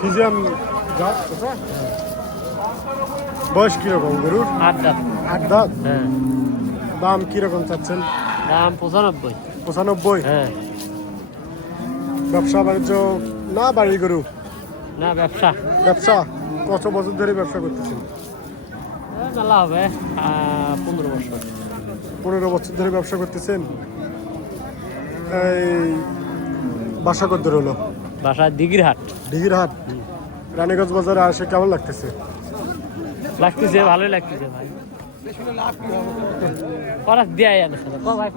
ফিজিয়াম জাত বয়স কিরকম গরুর? 8 দাঁত। 8 দাঁত। হ্যাঁ। দাম কিরকম চাচ্ছেন? দাম 95। 95। হ্যাঁ। ব্যবসা বাণিজ্য না বাড়ি গরু? না, ব্যবসা। ব্যবসা। কত বছর ধরে ব্যবসা করতেছেন? মেলা হবে 15 বছর। 15 বছর ধরে ব্যবসা করতেছেন। এই বাসা কত দূর হলো? বাসা দিঘিরহাট। দিঘিরহাট। রানীগঞ্জ বাজারে আসে কেমন লাগতেছে? লাগতেছে, ভালোই লাগতেছে ভাই। খরচ দেয় না ভাই।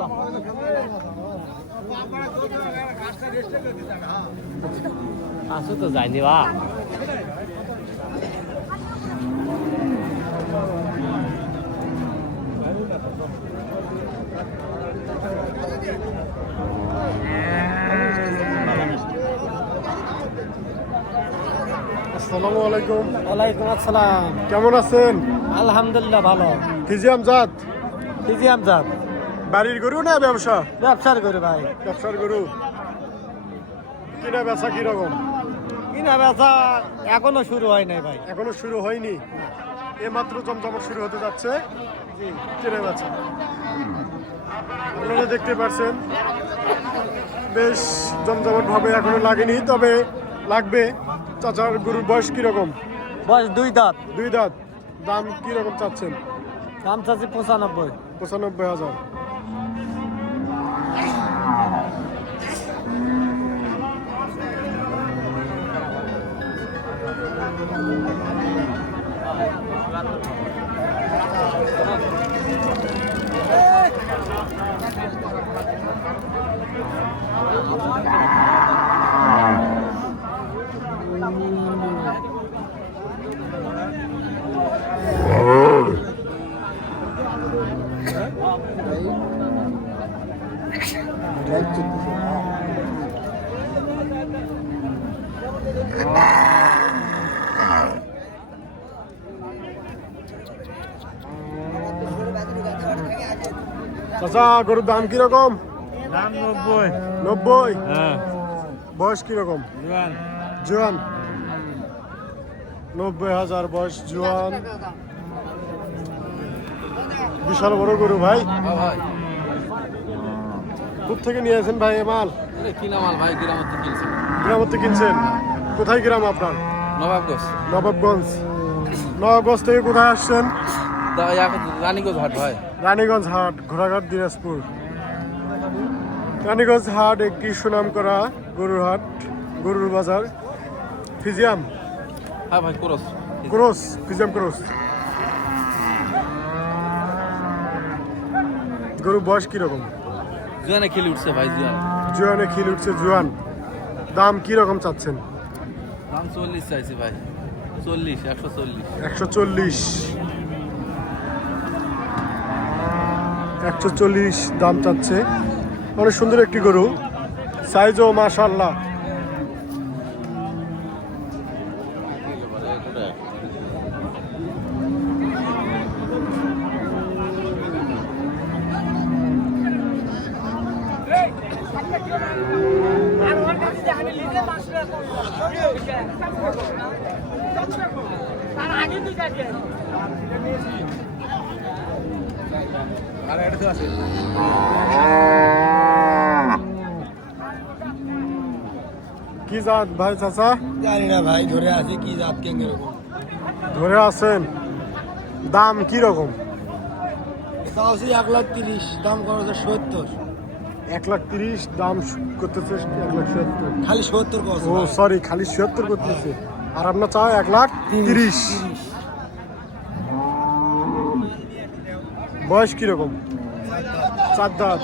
আসো তো যাইনি বা। আসসালামু আলাইকুম। ওয়ালাইকুম আসসালাম। কেমন আছেন? আলহামদুলিল্লাহ ভালো। ফিজিয়াম জাত? ফিজিয়াম জাত। বাড়ির গরু না ব্যবসা? ব্যবসার করে ভাই। ব্যবসার গরু। কিনা বেচা কিরকম? কিনা বেচা এখনো শুরু হয় নাই ভাই। এখনো শুরু হয়নি, মাত্র জমজমাট শুরু হতে যাচ্ছে। কিনা বেচা আপনারা দেখতে পাচ্ছেন বেশ জমজমাট ভাবে এখনো লাগেনি, তবে লাগবে। চাচার গরুর বয়স কিরকম? বয়স 2 দাঁত। 2 দাঁত। দাম কিরকম চাচ্ছেন? দাম চাচ্ছি 95। 95,000। চাচা গরুর দাম কিরকম? দাম 90। 90। হ্যাঁ। বয়স কিরকম? জোয়ান। 90,000 বয়স, জোয়ান। বিশাল বড় গরু ভাই। কোথা থেকে নিয়ে আসেন ভাই এ মাল? কিনা মাল ভাই, গ্রামতে কিনছি। গ্রামতে কিনছেন? কোথায় গ্রাম আপনার? নবাবগঞ্জ। নবাবগঞ্জ। নবাবগঞ্জ থেকে কোথায় আসছেন? রানীগঞ্জ হাট ভাই। রানীগঞ্জ হাট, ঘোড়াঘাট, দিনাজপুর। রানীগঞ্জ হাট একটি সুনাম করা গরুর হাট, গরুর বাজার। ফিজিয়াম? হ্যাঁ ভাই, ক্রস। Cross, ফিজিয়াম cross. গরুর বয়স কিরকম? জুয়ানে খেলে উঠছে ভাই, জুয়ান। জোয়ানে খিল উঠছে, জোয়ান। দাম কিরকম চাচ্ছেন? দাম 40 চাইছি ভাই। 40, 140। 140। 140 দাম চাচ্ছে। অনেক সুন্দর একটি গরু, সাইজও মাশাআল্লাহ। কি জাত ভাই চাচা? জানি না ভাই, ধরে আছে কি জাত কেঙ্গের রকম। ধরে আছেন। দাম কি রকম? তাও 1,30,000, দাম করা 70। 1,30,000 দাম করতেছে, 1,70,000। খালি 70 কস। ও সরি, খালি 76 করতেছে। আর আপনার চাও 1,30,000। বয়স কিরকম? 4 দাঁত।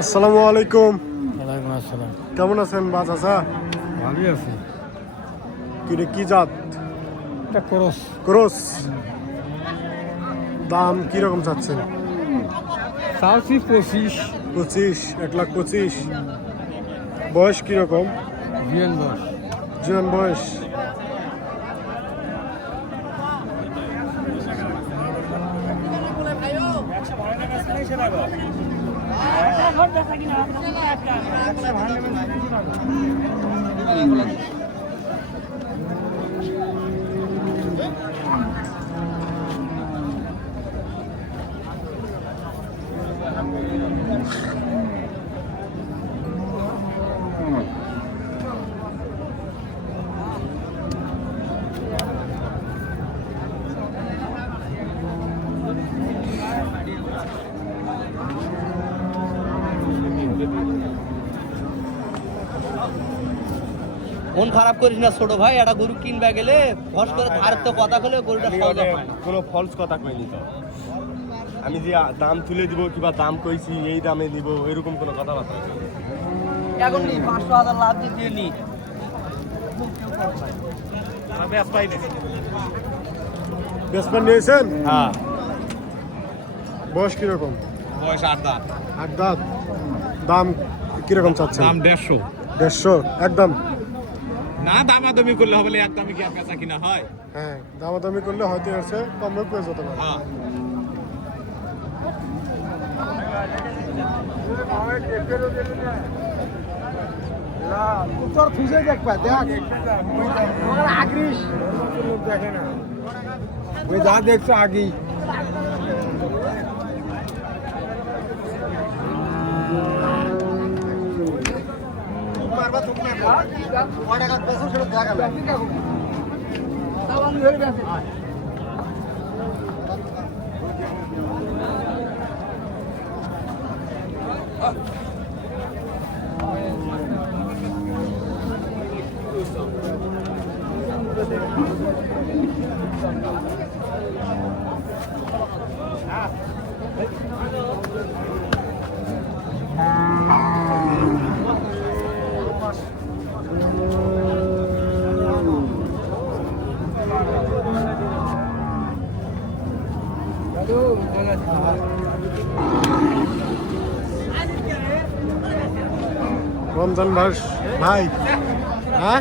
আসসালামু আলাইকুম। ওয়ালাইকুম আসসালাম। কেমন আছেন বা চাচা? ভালোই আছি। কিরে কি জাত? এটা করস ক্রস। দাম কিরকম চাচ্ছেন? চালছি 25 25, 1,25,000। বয়স কিরকম? বিয়ান বস। জীবন বয়স মন খারাপ করিস না ছোট ভাই, একটা গরু কিনবা গেলে ফস করে ধার তো কথা হলে গরুটা সহজে হয় না। কোনো ফলস কথা কইনি তো। আমি যে দাম তুলে দিব কিংবা দাম কইছি এই দামে নিব এরকম কোনো কথাবার্তা নেই। এখন নি 500,000 লাভ দিয়ে নি। বেসমেন্ট নিয়েছেন? হ্যাঁ, বয়স কিরকম? বয়স 8 দাঁত। 8 দাঁত। দাম কিরকম চাচ্ছেন? দাম 150। 150 একদম। না দামাদামি করলে হবে না, একদমই কি আর বেচা কিনা হয়? হ্যাঁ, দামাদামি করলে হয়তো এসে কমে পেয়ে যেতে পারে। হ্যাঁ। তোর খুঁজে দেখবা দেখ আগিস দেখে না ওই যা দেখছো আগেই রমজান মাস ভাই, হ্যাঁ